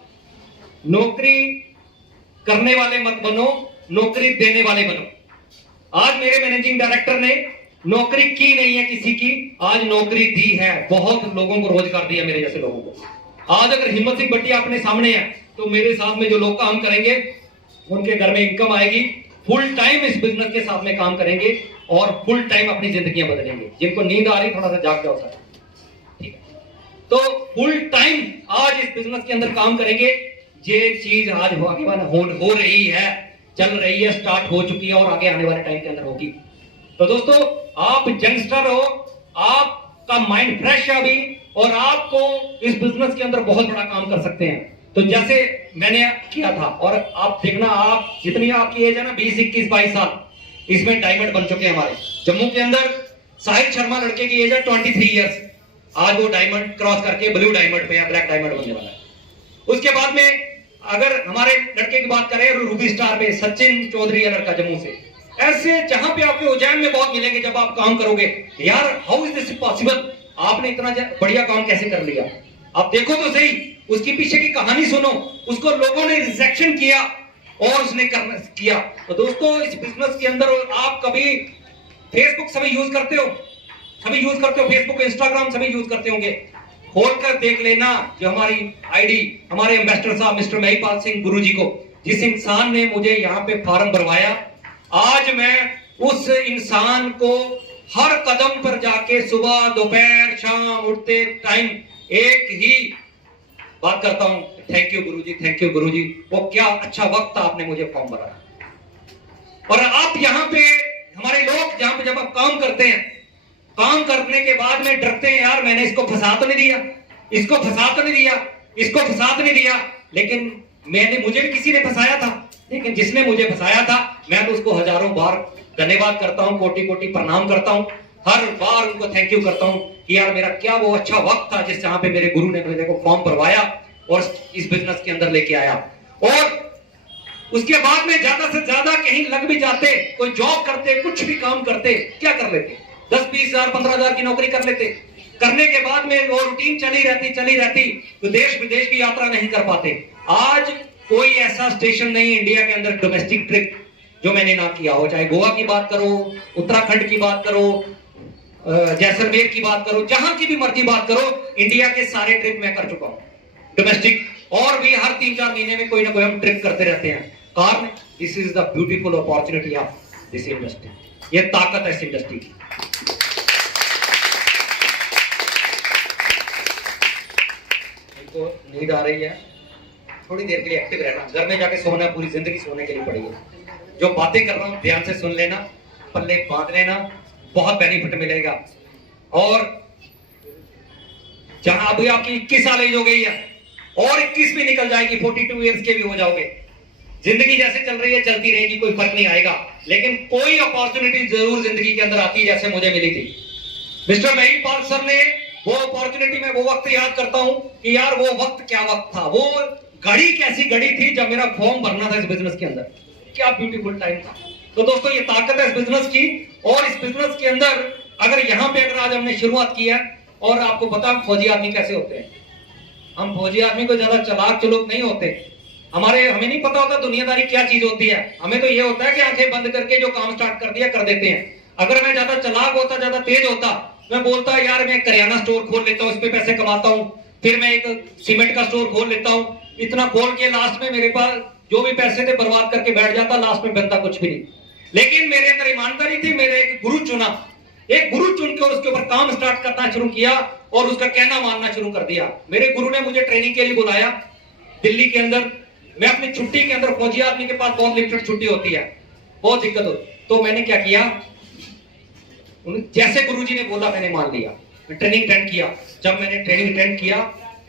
नौकरी करने वाले मत बनो, नौकरी देने वाले बनो। आज मेरे मैनेजिंग डायरेक्टर ने नौकरी की नहीं है किसी की, आज नौकरी दी है, बहुत लोगों को रोजगार दिया, मेरे जैसे लोगों को। आज अगर हिम्मत सिंह भट्टी अपने सामने है तो मेरे साथ में जो लोग काम करेंगे उनके घर में इनकम आएगी, फुल टाइम इस बिजनेस के साथ में काम करेंगे और फुल टाइम अपनी जिंदगियां बदलेंगे। जिनको नींद आ रही थोड़ा सा जाग जाओ सर, ठीक है? तो फुल टाइम आज इस बिजनेस के अंदर काम करेंगे। ये चीज आज हो रही है, चल रही है, स्टार्ट हो चुकी है और आगे आने वाले टाइम के अंदर होगी। तो दोस्तों आप यंगस्टर हो, आपका माइंड फ्रेश है अभी और आपको इस बिजनेस के अंदर बहुत बड़ा काम कर सकते हैं। तो जैसे मैंने किया था, और आप देखना, आप जितनी आपकी एज है ना 20, 21, 22 साल, इसमें डायमंड बन चुके हैं हमारे जम्मू के अंदर। साहिल शर्मा लड़के की एज है 23 ईयर्स, आज वो डायमंड क्रॉस करके ब्लू डायमंड पे या ब्लैक डायमंड बनने वाला है। उसके बाद में अगर हमारे लड़के की बात करें रूबी स्टार पे, सचिन चौधरी है लड़का जम्मू से। ऐसे जहां पे आपके उज्जैन में बहुत मिलेंगे जब आप काम करोगे, यार हाउ इज दिस पॉसिबल, आपने इतना बढ़िया काम कैसे कर लिया? आप देखो तो सही, उसके पीछे की कहानी सुनो। उसको लोगों ने रिजेक्शन किया और उसने किया। तो दोस्तों इस बिजनेस के अंदर आप कभी फेसबुक सभी यूज करते हो, फेसबुक, इंस्टाग्राम सभी यूज करते होंगे। खोलकर देख लेना जो हमारी आईडी, हमारे एम्बेसडर साहब मिस्टर महिपाल सिंह गुरुजी को, जिस इंसान ने मुझे यहाँ पे फॉर्म भरवाया, आज मैं उस इंसान को हर कदम पर जाके सुबह, दोपहर, शाम, उठते टाइम एक ही बात करता हूं, थैंक यू गुरुजी, थैंक यू गुरुजी। वो क्या अच्छा वक्त आपने मुझे फॉर्म भराया। और आप यहाँ पे हमारे लोग जहां पे जब आप काम करते हैं, काम करने के बाद में डरते हैं, यार मैंने इसको फंसा तो नहीं दिया, इसको फंसा तो नहीं दिया, इसको फंसा तो नहीं दिया। लेकिन मुझे भी किसी ने फंसाया था, लेकिन जिसने मुझे फंसाया था मैं तो उसको हजारों बार धन्यवाद करता हूँ, कोटि कोटि प्रणाम करता हूँ, हर बार उनको थैंक यू करता हूँ कि यार मेरा क्या वो अच्छा वक्त था जिस जहां पे मेरे गुरु ने मेरे को फॉर्म भरवाया और इस बिजनेस के अंदर लेके आया। और उसके बाद में ज्यादा से ज्यादा कहीं लग भी जाते, कोई जॉब करते, कुछ भी काम करते, क्या कर लेते, 10-20 हजार 15 हजार की नौकरी कर लेते। करने के बाद में वो रूटीन चली रहती तो देश विदेश की यात्रा नहीं कर पाते। आज कोई ऐसा स्टेशन नहीं इंडिया के अंदर डोमेस्टिक ट्रिप जो मैंने ना किया हो, चाहे गोवा की बात करो, उत्तराखंड की बात करो, जैसलमेर की बात करो, जहां की भी मर्जी बात करो, इंडिया के सारे ट्रिप मैं कर चुका हूं डोमेस्टिक। और भी हर 3-4 महीने में कोई ना कोई हम ट्रिप करते रहते हैं। कारण this is the beautiful opportunity of this industry, ये ताकत है इस इंडस्ट्री की। इनको नींद आ रही है, थोड़ी देर के लिए एक्टिव रहना, घर में जाके सोना, पूरी जिंदगी सोने के लिए पड़ी है। जो बातें कर रहा हूं ध्यान से सुन लेना, पल्ले बांध लेना, बहुत बेनिफिट मिलेगा। और जहां अभी आपकी 21 साल एज हो गई है और 21 भी निकल जाएगी, 42 इयर्स के भी हो जाओगे, जिंदगी जैसे चल रही है चलती रहेगी, कोई फर्क नहीं आएगा। लेकिन कोई अपॉर्चुनिटी जरूर जिंदगी के अंदर आती है, जैसे मुझे मिली थी। मिस्टर महिपाल सर ने वो अपॉर्चुनिटी में वो वक्त याद करता हूं कि यार वो वक्त क्या वक्त था, वो घड़ी कैसी घड़ी थी जब मेरा फॉर्म भरना था इस बिजनेस के अंदर, क्या ब्यूटीफुल टाइम था। तो दोस्तों ये ताकत है इस बिजनेस की। और इस बिजनेस के अंदर अगर यहाँ पे अगर आज हमने शुरुआत की है, और आपको पता फौजी आदमी कैसे होते हैं, हम फौजी आदमी को ज्यादा चालाक चुलूक नहीं होते, हमें नहीं पता होता दुनियादारी क्या चीज होती है। हमें तो ये होता है कि आंखें बंद करके जो काम स्टार्ट कर दिया कर देते हैं। अगर मैं ज्यादा चालाक होता, ज्यादा तेज होता, मैं बोलता यार मैं करियाना स्टोर खोल लेता हूँ, इस पे पैसे कमाता हूँ, फिर मैं एक सीमेंट का स्टोर खोल लेता हूँ, इतना खोल के लास्ट में मेरे पास जो भी पैसे थे बर्बाद करके बैठ जाता, लास्ट में बनता कुछ भी नहीं। लेकिन मेरे अंदर ईमानदारी थी, मेरे एक गुरु चुना, एक गुरु चुन के और उसके ऊपर काम स्टार्ट करना शुरू किया और उसका कहना मानना शुरू कर दिया। मेरे गुरु ने मुझे ट्रेनिंग के लिए बुलाया दिल्ली के अंदर। मैं अपनी छुट्टी के अंदर, फौजी आदमी के पास बहुत लिमिटेड छुट्टी होती है, बहुत दिक्कत होती, तो मैंने क्या किया, जैसे गुरुजी ने बोला मैंने मान लिया, मैं ट्रेनिंग अटेंड किया। जब मैंने ट्रेनिंग अटेंड किया,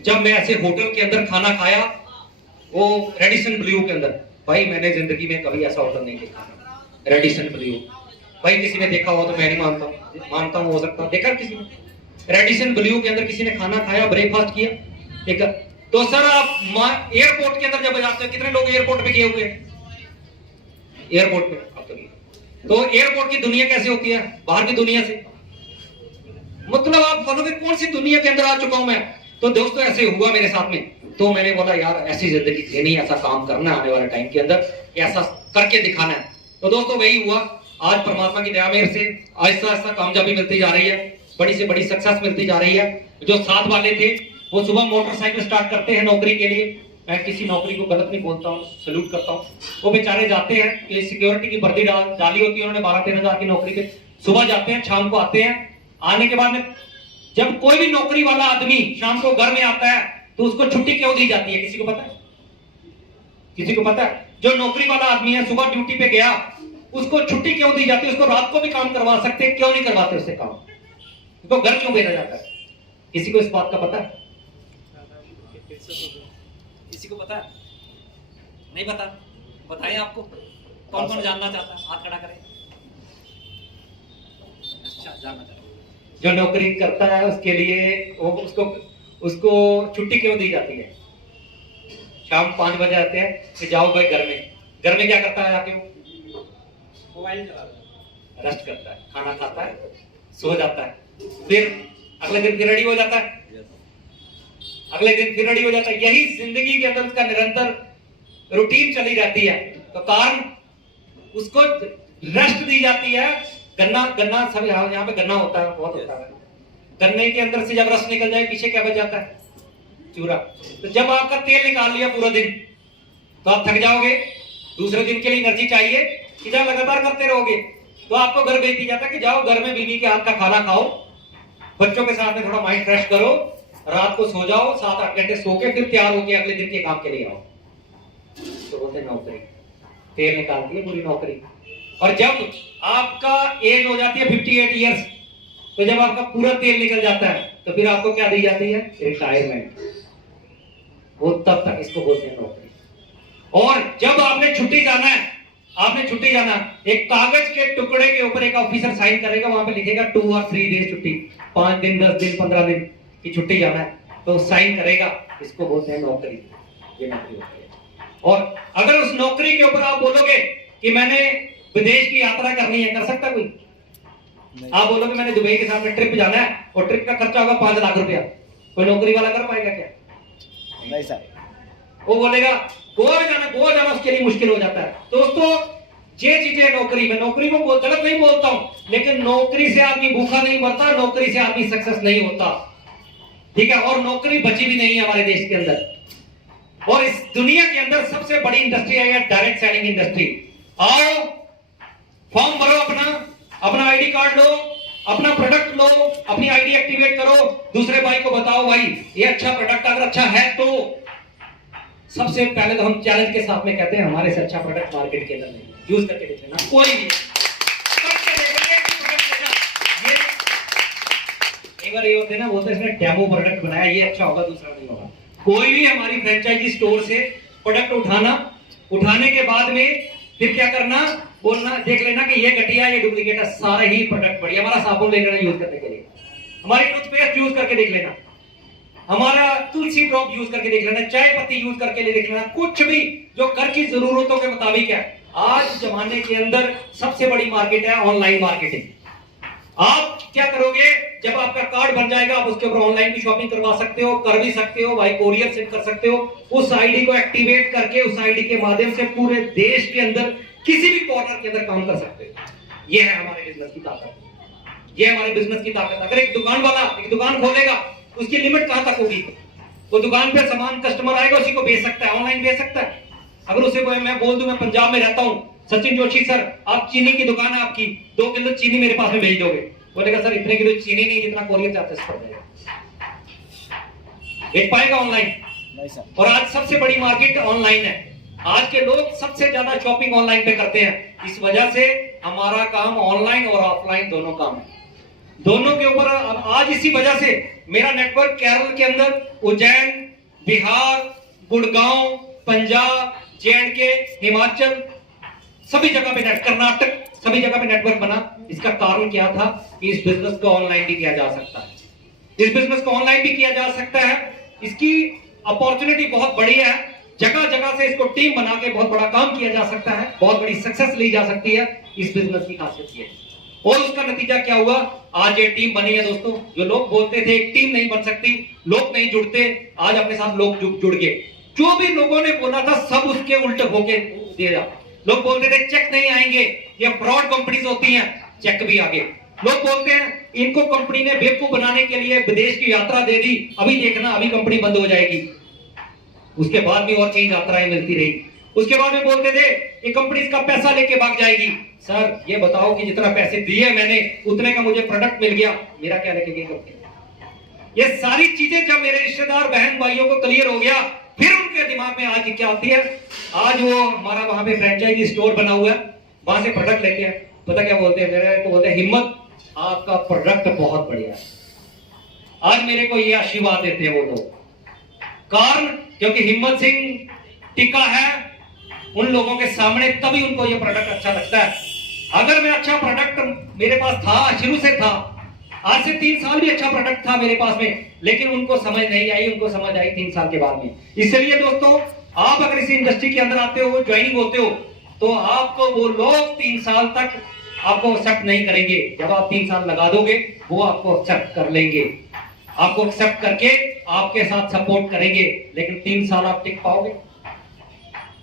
जब मैं ऐसे होटल के अंदर खाना खाया, वो रेडिसन ब्लू के अंदर, भाई मैंने जिंदगी में कभी ऐसा होटल नहीं देखा, रेडिसन ब्लू। भाई किसी ने देखा हो तो मैं नहीं मानता हूं, हो सकता देखा किसी ने। रेडिसन ब्लू के अंदर किसी ने खाना खाया, ब्रेकफास्ट किया, ठीक है। तो सर आप एयरपोर्ट के अंदर जब जाते हो, कितने लोग एयरपोर्ट पे गए हुए हैं, एयरपोर्ट पे आप तो एयरपोर्ट की दुनिया कैसी होती है, बाहर की दुनिया से, मतलब आप बोलोगे कौन सी दुनिया के अंदर आ चुका हूं मैं। तो दोस्तों ऐसे हुआ मेरे साथ में, तो मैंने बोला यार ऐसी जिंदगी जीनी, ऐसा काम करना है आने वाले टाइम के अंदर, ऐसा करके दिखाना है। तो दोस्तों वही हुआ। आज परमात्मा की दया मेरे से आहिस्ता आहिस्ता कामयाबी मिलती जा रही है, बड़ी से बड़ी सक्सेस मिलती जा रही है। जो साथ वाले थे वो सुबह मोटरसाइकिल स्टार्ट करते हैं नौकरी के लिए, मैं किसी नौकरी को गलत नहीं बोलता हूँ, सैल्यूट करता हूँ। वो बेचारे जाते हैं, ये सिक्योरिटी की वर्दी डाली होती है उन्होंने, 12-13 हजार की नौकरी पे, सुबह जाते हैं, शाम को आते हैं। आने के बाद में जब कोई भी नौकरी वाला आदमी शाम को घर में आता है तो उसको छुट्टी क्यों दी जाती है, किसी को पता है? किसी को पता है? जो नौकरी वाला आदमी है, सुबह ड्यूटी पे गया, उसको छुट्टी क्यों दी जाती है? उसको रात को भी काम करवा सकते हैं, क्यों नहीं करवाते उससे काम? उसको घर क्यों भेजा जाता है? किसी को इस बात का पता है? किसी को पता है? नहीं पता? बताएं आपको, कौन कौन जानना चाहता है, हाथ खड़ा करें। अच्छा, जानना चाहता है। जो नौकरी करता है उसके लिए वो उसको छुट्टी क्यों दी जाती है? शाम 5 बजे आते हैं कि जाओ भाई घर में क्या करता है आके? मोबाइल चलाता है, रेस्ट करता है, खाना खाता है, सो जाता है, फिर अगले दिन फिर रेडी हो जाता है, अगले दिन फिर रेडी हो जाता है। यही जिंदगी के अंदर उसका निरंतर रूटीन चली रहती है। तो कारण उसको रेस्ट दी जाती है। गन्ना सब यहाँ पे गन्ना होता है, बहुत होता है। गन्ने के अंदर से जब रस निकल जाए, पीछे क्या बच जाता है? चूरा। तो जब आपका तेल निकाल लिया पूरा दिन, तो आप थक जाओगे, दूसरे दिन के लिए एनर्जी चाहिए कि जब लगातार करते रहोगे तो आपको घर भेज दिया जाता है कि जाओ घर में बीवी के हाथ का खाना खाओ, बच्चों के साथ में थोड़ा माइंड फ्रेश करो, रात को सो जाओ, 7-8 घंटे सो के फिर तैयार होके अगले दिन के काम के लिए आओ। तो बोलते नौकरी तेल निकालती है पूरी नौकरी। और जब आपका एज हो जाती है 58 इयर्स, तो जब आपका पूरा तेल निकल जाता है तो फिर आपको क्या दी जाती है? रिटायरमेंट। वो तब तक इसको बोलते हैं नौकरी। और जब आपने छुट्टी जाना है, आपने छुट्टी जाना, एक कागज के टुकड़े के ऊपर एक ऑफिसर साइन करेगा, वहां पे लिखेगा 2 और 3 डेज छुट्टी, 5 दिन, 10 दिन, 15 दिन की छुट्टी जाना है, तो साइन करेगा। इसको बोलते हैं नौकरी। ये नौकरी होती है। और अगर उस नौकरी के ऊपर आप बोलोगे कि मैंने विदेश की यात्रा करनी है, कर सकता कोई? आप बोलोगे मैंने दुबई के साथ में ट्रिप जाना है और ट्रिप का खर्चा होगा 5 लाख रुपया, कोई नौकरी वाला कर पाएगा क्या? नहीं सर। वो बोलेगा गोवा जाना उसके लिए मुश्किल हो जाता है। दोस्तों, ये चीजें नौकरी में, नौकरी को गलत नहीं बोलता हूं, लेकिन नौकरी से आदमी भूखा नहीं मरता, नौकरी से आदमी सक्सेस नहीं होता, ठीक है? और नौकरी बची भी नहीं है हमारे देश के अंदर। और इस दुनिया के अंदर सबसे बड़ी इंडस्ट्री है डायरेक्ट सेलिंग इंडस्ट्री। आओ, फॉर्म भरो, अपना आईडी कार्ड लो, अपना प्रोडक्ट लो, अपनी आईडी एक्टिवेट करो, दूसरे भाई को बताओ भाई ये अच्छा प्रोडक्ट अगर अच्छा है तो। सबसे पहले तो हम चैलेंज के साथ में कहते हैं हमारे से अच्छा प्रोडक्ट मार्केट के अंदर नहीं, यूज करके देख लेना, कोई भी करके देख लेना, एक बार ये होते हैं ना, बोलते हैं इसने डेमो प्रोडक्ट बनाया, ये अच्छा होगा, दूसरा नहीं होगा। कोई भी हमारी फ्रेंचाइजी स्टोर से प्रोडक्ट उठाने के बाद में फिर क्या करना, बोलना, देख लेना कि ये घटिया, ये डुप्लीकेट है, सारे ही प्रोडक्ट बढ़िया। हमारा साबुन ले लेना यूज करने के लिए, हमारी टूथपेस्ट यूज करके देख लेना, हमारा तुलसी ड्रॉप यूज करके देख लेना, चाय पत्ती यूज करके देख लेना, कुछ भी जो घर की जरूरतों के मुताबिक है। आज जमाने के अंदर सबसे बड़ी मार्केट है ऑनलाइन मार्केटिंग। आप क्या करोगे, जब आपका कार्ड बन जाएगा आप उसके ऊपर ऑनलाइन भी शॉपिंग करवा सकते हो, कर भी सकते हो, भाई कोरियर सेंड कर सकते हो। उस आईडी को एक्टिवेट करके उस आईडी के माध्यम से पूरे देश के अंदर किसी भी कॉर्नर के अंदर काम कर सकते हो। यह है हमारे बिजनेस की ताकत, यह हमारे बिजनेस की ताकत। अगर एक दुकान वाला एक दुकान खोलेगा, उसकी लिमिट कहां तक होगी? वो दुकान पे सामान कस्टमर आएगा, उसी को बेच सकता है, ऑनलाइन बेच सकता है। अगर उसे मैं बोल दूं मैं पंजाब में रहता हूं, सचिन जोशी सर आप चीनी की दुकान है आपकी, 2 किलो चीनी मेरे पास में भेज दोगे, बोलेगा सर इतने किलो चीनी नहीं, जितना कोरियर चार्जेस पड़ जाएगा। भेज पाएगा ऑनलाइन? नहीं सर। और आज सबसे बड़ी मार्केट ऑनलाइन है। आज के लोग सबसे ज्यादा शॉपिंग ऑनलाइन पे करते हैं। इस वजह से हमारा काम ऑनलाइन और ऑफलाइन दोनों काम है, दोनों के ऊपर। आज इसी वजह से मेरा नेटवर्क केरल के अंदर, उज्जैन, बिहार, गुड़गांव, पंजाब, जे&के, हिमाचल, सभी जगह पे कर्नाटक, सभी जगह पे नेटवर्क बना। इसका कारण क्या था कि इस बिजनेस को ऑनलाइन भी किया जा सकता है, इस बिजनेस को ऑनलाइन भी किया जा सकता है। इसकी अपॉर्चुनिटी बहुत बड़ी है, जगह जगह से इसको टीम बना के बहुत बड़ा काम किया जा सकता है, बहुत बड़ी सक्सेस ली जा सकती है। इस बिजनेस की खासियत ये है। और उसका नतीजा क्या हुआ, आज ये टीम बनी है दोस्तों। जो लोग बोलते थे एक टीम नहीं बन सकती, लोग नहीं जुड़ते, आज अपने साथ लोग जुड़ गए। जो भी लोगों ने बोला था सब उसके उल्टे होके दिया। लोग बोलते थे चेक नहीं आएंगे, ये फ्रॉड कंपनीज होती हैं, चेक भी आ गए। लोग बोलते हैं इनको कंपनी ने बेवकूफ बनाने के लिए विदेश की यात्रा दे दी, अभी देखना अभी कंपनी बंद हो जाएगी। उसके बाद भी और कई यात्राएं मिलती रही। उसके बाद में बोलते थे ये कंपनी इसका पैसा लेके भाग जाएगी। सर ये बताओ कि जितना पैसे दिए मैंने उतने का मुझे प्रोडक्ट मिल गया, मेरा क्या लेके गई कंपनी? ये सारी चीजें जब मेरे रिश्तेदार बहन भाइयों को क्लियर हो गया, फिर उनके दिमाग में आज क्या होती है, आज वो हमारा वहां पे फ्रेंचाइजी स्टोर बना हुआ है, वहां से प्रोडक्ट लेके आए, पता क्या बोलते हैं मेरे को, बोलते हैं हिम्मत आपका प्रोडक्ट बहुत बढ़िया है। आज मेरे को ये आशीर्वाद देते हैं वो लोग, कारण क्योंकि हिम्मत सिंह टिका है उन लोगों के सामने, तभी उनको ये प्रोडक्ट अच्छा लगता है। अगर मैं अच्छा प्रोडक्ट मेरे पास था, शुरू से था, आज से 3 साल भी अच्छा प्रोडक्ट था मेरे पास में, लेकिन उनको समझ नहीं आई, उनको समझ आई 3 साल के बाद में। इसलिए दोस्तों आप अगर इस इंडस्ट्री के अंदर आते हो, ज्वाइनिंग होते हो, तो आपको वो लोग 3 साल तक आपको एक्सेप्ट नहीं करेंगे। जब आप 3 साल लगा दोगे वो आपको एक्सेप्ट कर लेंगे, आपको एक्सेप्ट करके आपके साथ सपोर्ट करेंगे। लेकिन 3 साल आप टिक पाओगे?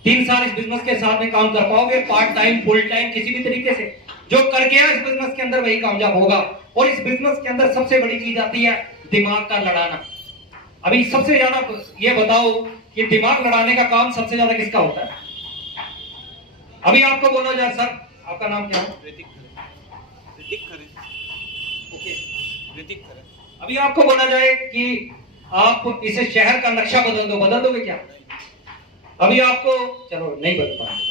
3 साल इस बिजनेस के साथ में काम कर पाओगे? पार्ट टाइम, फुल टाइम, किसी भी तरीके से जो कर गया इस बिजनेस के अंदर वही कामयाब होगा। और इस बिजनेस के अंदर सबसे बड़ी चीज आती है दिमाग का लड़ाना। अभी सबसे ज्यादा ये बताओ कि दिमाग लड़ाने का काम सबसे ज्यादा किसका होता है? अभी आपको बोला जाए सर आपका नाम क्या है? ऋतिक खरे। ओके, ऋतिक खरे। अभी आपको बोला जाए कि आप इसे शहर का नक्शा बदल दो, बदल दोगे क्या? अभी आपको चलो नहीं बदल पाएंगे,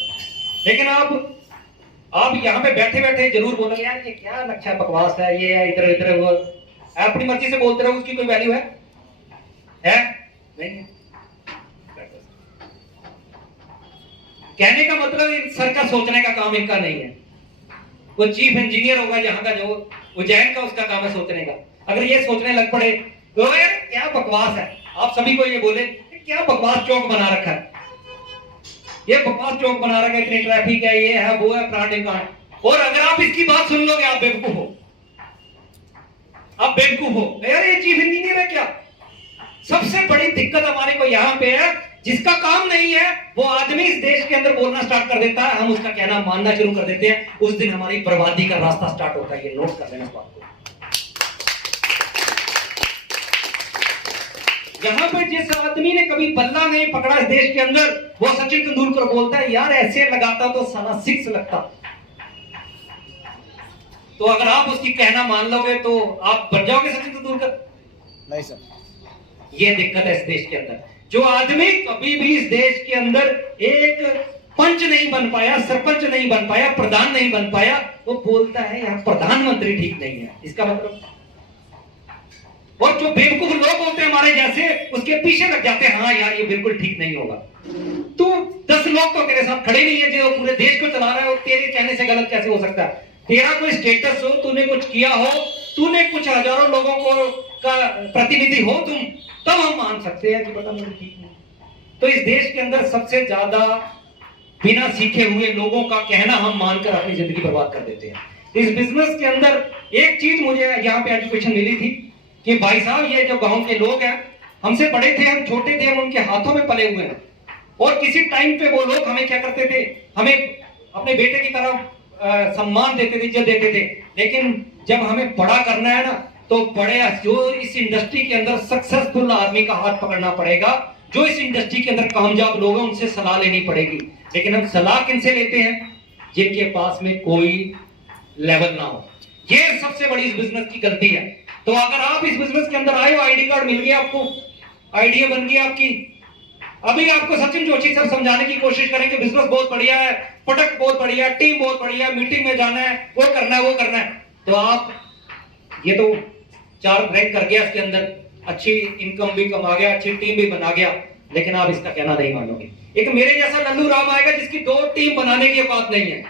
लेकिन आप यहाँ पे बैठे बैठे जरूर बोलोगे यार ये क्या नक्शा बकवास है, ये है इधर इधर वो, अपनी मर्जी से बोलते रहो, उसकी कोई वैल्यू है? नहीं है। कहने का मतलब इन सर का सोचने का काम इनका नहीं है। वो चीफ इंजीनियर होगा यहाँ का, जो उज्जैन का, उसका काम है सोचने का। अगर ये सोचने लग पड़े तो यार क्या बकवास है, आप सभी को ये बोले क्या बकवास चौक बना रखा है, ये बकवास चौक बना रखा है, इतनी ट्रैफिक है, ये है वो है फलाने का। और अगर आप इसकी बात सुन लोगे आप बेवकूफ हो, आप बेवकूफ हो। यार ये चीफ इंजीनियर है क्या? सबसे बड़ी दिक्कत हमारे को यहाँ पे है, जिसका काम नहीं है वो आदमी इस देश के अंदर बोलना स्टार्ट कर देता है, हम उसका कहना मानना शुरू कर देते हैं, उस दिन हमारी बर्बादी का रास्ता स्टार्ट होता है। ये नोट कर लेना इस बात को। यहाँ पे जिस आदमी ने कभी बल्ला नहीं पकड़ा इस देश के अंदर, वो सचिन तेंदुलकर बोलता है यार ऐसे लगाता तो साला 6 लगता। तो अगर आप उसकी कहना मान लोगे तो आप बन जाओगे सचिन तेंदुलकर? नहीं सर, ये दिक्कत है इस देश के अंदर। जो आदमी कभी भी इस देश के अंदर एक पंच नहीं बन पाया, सरपंच नहीं बन पाया, प्रधान नहीं बन पाया, वो बोलता है यार प्रधानमंत्री ठीक नहीं है। इसका मतलब, और जो बेवकूफ लोग होते हैं हमारे जैसे, उसके पीछे लग जाते हैं, हाँ यार ये बिल्कुल ठीक नहीं होगा। तू 10 लोग तो तेरे साथ खड़े नहीं है जो पूरे देश को चला रहा है, और तेरे कहने से गलत कैसे हो सकता है? तेरा कोई स्टेटस हो, तूने कुछ किया हो, तूने कुछ हजारों लोगों को का प्रतिनिधि हो तुम, तब हम मान सकते हैं कि बेटा मुझे ठीक नहीं। तो इस देश के अंदर सबसे ज्यादा बिना सीखे हुए लोगों का कहना हम मानकर अपनी जिंदगी बर्बाद कर देते हैं। इस बिजनेस के अंदर एक चीज मुझे यहाँ पे एजुकेशन मिली थी कि भाई साहब ये जो गांव के लोग हैं, हमसे बड़े थे, हम छोटे थे, हम उनके हाथों में पले हुए हैं, और किसी टाइम पे वो लोग हमें क्या करते थे, हमें अपने बेटे की तरह सम्मान देते थे, इज्जत देते थे। लेकिन जब हमें बड़ा करना है ना, तो बड़े जो इस इंडस्ट्री के अंदर सक्सेसफुल आदमी का हाथ पकड़ना पड़ेगा, जो इस इंडस्ट्री के अंदर कामयाब लोग हैं उनसे सलाह लेनी पड़ेगी। लेकिन हम सलाह किनसे लेते हैं? जिनके पास में कोई लेवल ना हो। ये सबसे बड़ी इस बिजनेस की गलती है। तो अगर आप इस बिजनेस के अंदर आए हो, आईडी कार्ड मिल गया आपको, आईडिया बन गई आपकी, अभी आपको सचिन जोशी सर समझाने की कोशिश करेंगे बिजनेस बहुत बढ़िया है, प्रोडक्ट बहुत बढ़िया, टीम बहुत बढ़िया, मीटिंग में जाना है, वो करना है, वो करना है, तो आप ये तो 4 रैंक कर गया इसके अंदर, अच्छी इनकम भी कमा गया, अच्छी टीम भी बना गया, लेकिन आप इसका कहना नहीं मानोगे। एक मेरे जैसा लल्लू राम आएगा जिसकी 2 टीम बनाने की औकात नहीं है,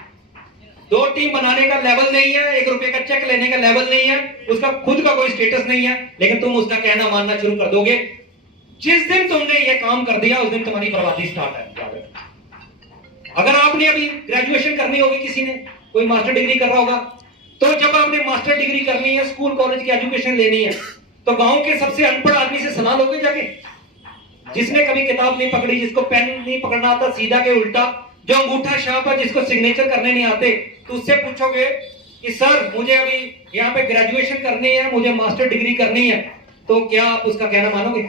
2 टीम बनाने का लेवल नहीं है, 1 रुपए का चेक लेने का लेवल नहीं है, उसका खुद का कोई स्टेटस नहीं है, लेकिन तुम उसका कहना मानना शुरू कर दोगे। जिस दिन तुमने ये काम कर दिया उस दिन तुम्हारी बर्बादी स्टार्ट है। अगर आपने अभी ग्रेजुएशन करनी होगी, किसी ने कोई मास्टर डिग्री कर रहा होगा, तो जब आपने मास्टर डिग्री करनी है, स्कूल कॉलेज की एजुकेशन लेनी है, तो गांव के सबसे अनपढ़ आदमी से सलाह लोगे जाके? जिसने कभी किताब नहीं पकड़ी, जिसको पेन नहीं पकड़ना आता, सीधा के उल्टा, जो अंगूठा छाप है, जिसको सिग्नेचर करने नहीं आते, तो उससे पूछोगे कि सर मुझे अभी यहाँ पे ग्रेजुएशन करनी है, मुझे मास्टर डिग्री करनी है, तो क्या आप उसका कहना मानोगे?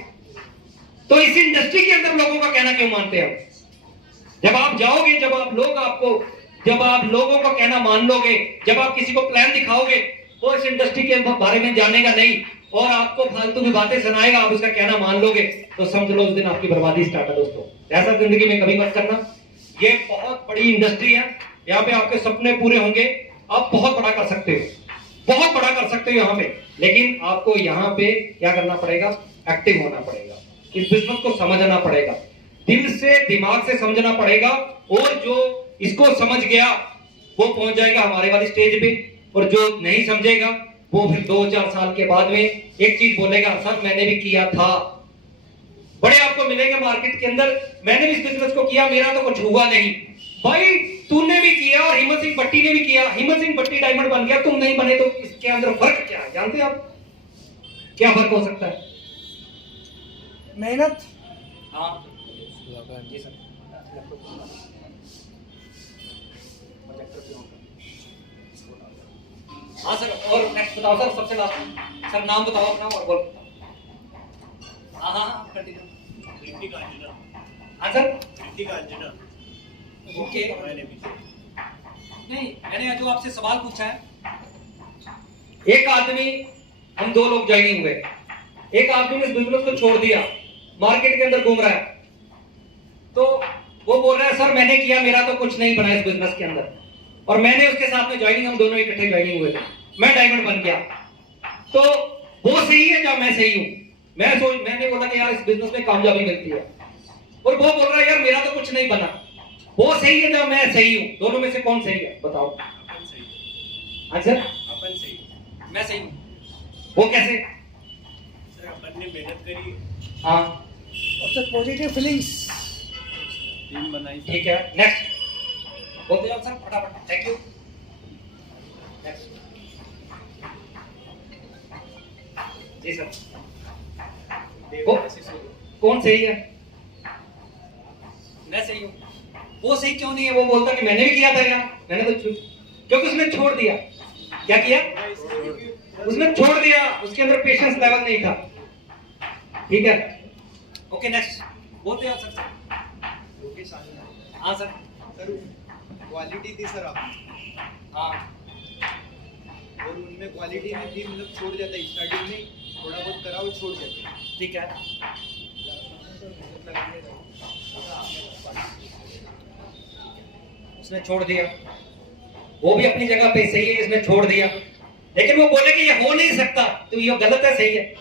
तो इस इंडस्ट्री के अंदर लोगों का कहना क्यों मानते हैं? जब आप जाओगे, जब आप लोगों का कहना मान लोगे, जब आप किसी को प्लान दिखाओगे, वो इस इंडस्ट्री के बारे में जानेगा नहीं और आपको फालतू की बातें सुनाएगा, आप उसका कहना मान लोगे, तो समझ लो उस दिन आपकी बर्बादी स्टार्ट है। दोस्तों, ऐसा जिंदगी में कभी मत करना। ये बहुत बड़ी इंडस्ट्री है, यहाँ पे आपके सपने पूरे होंगे, आप बहुत बड़ा कर सकते हो, बहुत बड़ा कर सकते हो यहाँ पे, लेकिन आपको यहाँ पे क्या करना पड़ेगा? एक्टिव होना पड़ेगा, इस बिजनेस को समझना पड़ेगा, दिल से दिमाग से समझना पड़ेगा, और जो इसको समझ गया वो पहुंच जाएगा हमारे वाली स्टेज पे, और जो नहीं समझेगा वो फिर 2-4 साल के बाद में एक चीज बोलेगा, सर मैंने भी किया था। बड़े आपको मिलेंगे मार्केट के अंदर, मैंने भी इस बिजनेस को किया, मेरा तो कुछ हुआ नहीं। भाई तूने भी किया और हिम्मत सिंह भट्टी ने भी किया, हिम्मत सिंह भट्टी डायमंड बन गया, तुम नहीं बने, तो इसके अंदर फर्क क्या है? जानते हैं आप क्या फर्क हो सकता है? मेहनत। हाँ जी सर। हाँ सर, और नेक्स्ट बताओ सर, सबसे लास्ट सर नाम बताओ अपना और बोल। हाँ हाँ कंटिन्यू। हाँ सर, ओके। नहीं, मैंने जो आपसे सवाल पूछा है, एक आदमी, हम 2 लोग ज्वाइनिंग हुए, एक आदमी ने इस बिजनेस को छोड़ दिया, मार्केट के अंदर घूम रहा है, तो वो बोल रहा है सर मैंने किया, मेरा तो कुछ नहीं बना इस बिजनेस के अंदर, और मैंने उसके साथ में ज्वाइनिंग, हम दोनों इकट्ठे ज्वाइनिंग हुए थे, मैं डायमंड बन गया, तो वो सही है या मैं सही हूं? मैंने बोला कि यार इस बिजनेस में कामयाबी मिलती है, और वो बोल रहा है यार मेरा तो कुछ नहीं बना। वो सही है या मैं सही हूँ? दोनों में से कौन सही है बताओ? अपन सही आंसर? अपन सही मैं सही हूँ। वो कैसे? सर अपन ने मेहनत करी हाँ और सर पॉजिटिव फीलिंग्स। टीम बनाई ठीक है, नेक्स्ट बोलते जाओ सर फटाफट। Thank you. नेक्स्ट जी सर। कौन सही है? मैं सही हूँ। वो सही क्यों नहीं है? वो बोलता कि मैंने भी किया था यार, मैंने तो क्योंकि उसने छोड़ दिया। क्या किया? उसने छोड़ दिया, उसके अंदर पेशेंस लेवल नहीं था। ठीक है, ओके नेक्स्ट बोलते जाओ सर। हाँ सर। सर क्वालिटी थी सर आप, हाँ और उनमें क्वालिटी नहीं थी, मतलब छोड़ जाता है स्टार्टिंग में थोड़ा बहुत करा और छोड़ जाते हैं। ठीक है। उसने छोड़ दिया, वो भी अपनी जगह पे सही है, इसने छोड़ दिया, लेकिन वो बोले कि ये हो नहीं सकता, तो ये गलत है सही है?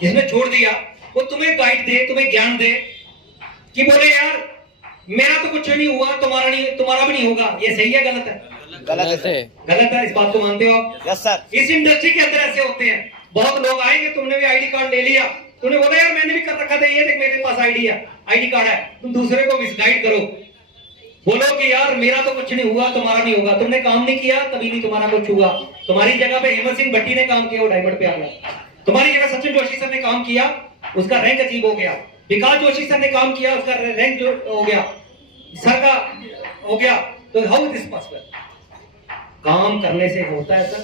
जिसने छोड़ दिया वो तुम्हें गाइड दे, तुम्हें ज्ञान दे कि बोले यार मेरा तो कुछ नहीं हुआ, तुम्हारा भी नहीं होगा, ये सही है गलत है? गलत है। गलत है, इस बात को मानते हो आप? Yes sir. इस इंडस्ट्री के अंदर ऐसे होते हैं, बहुत लोग आएंगे, तुमने भी आईडी कार्ड ले लिया, तुमने बोला यार मैंने भी कर रखा था, ये देख मेरे पास आईडी कार्ड है, तुम दूसरे को मिसगाइड करो, बोलो कि यार मेरा तो कुछ नहीं हुआ, तुम्हारा नहीं होगा, तुमने काम नहीं किया तभी नहीं तुम्हारा कुछ हुआ। तुम्हारी जगह पे हेमंत सिंह भट्टी ने काम किया, वो डायमंड पे आ गया। तुम्हारी जगह सचिन जोशी सर ने काम किया, उसका रैंक अचीव हो गया। विकास जोशी सर ने काम किया, उसका रैंक जो हो गया, सर का हो गया। तो हाउ दिस पॉसिबल? काम करने से होता है सर।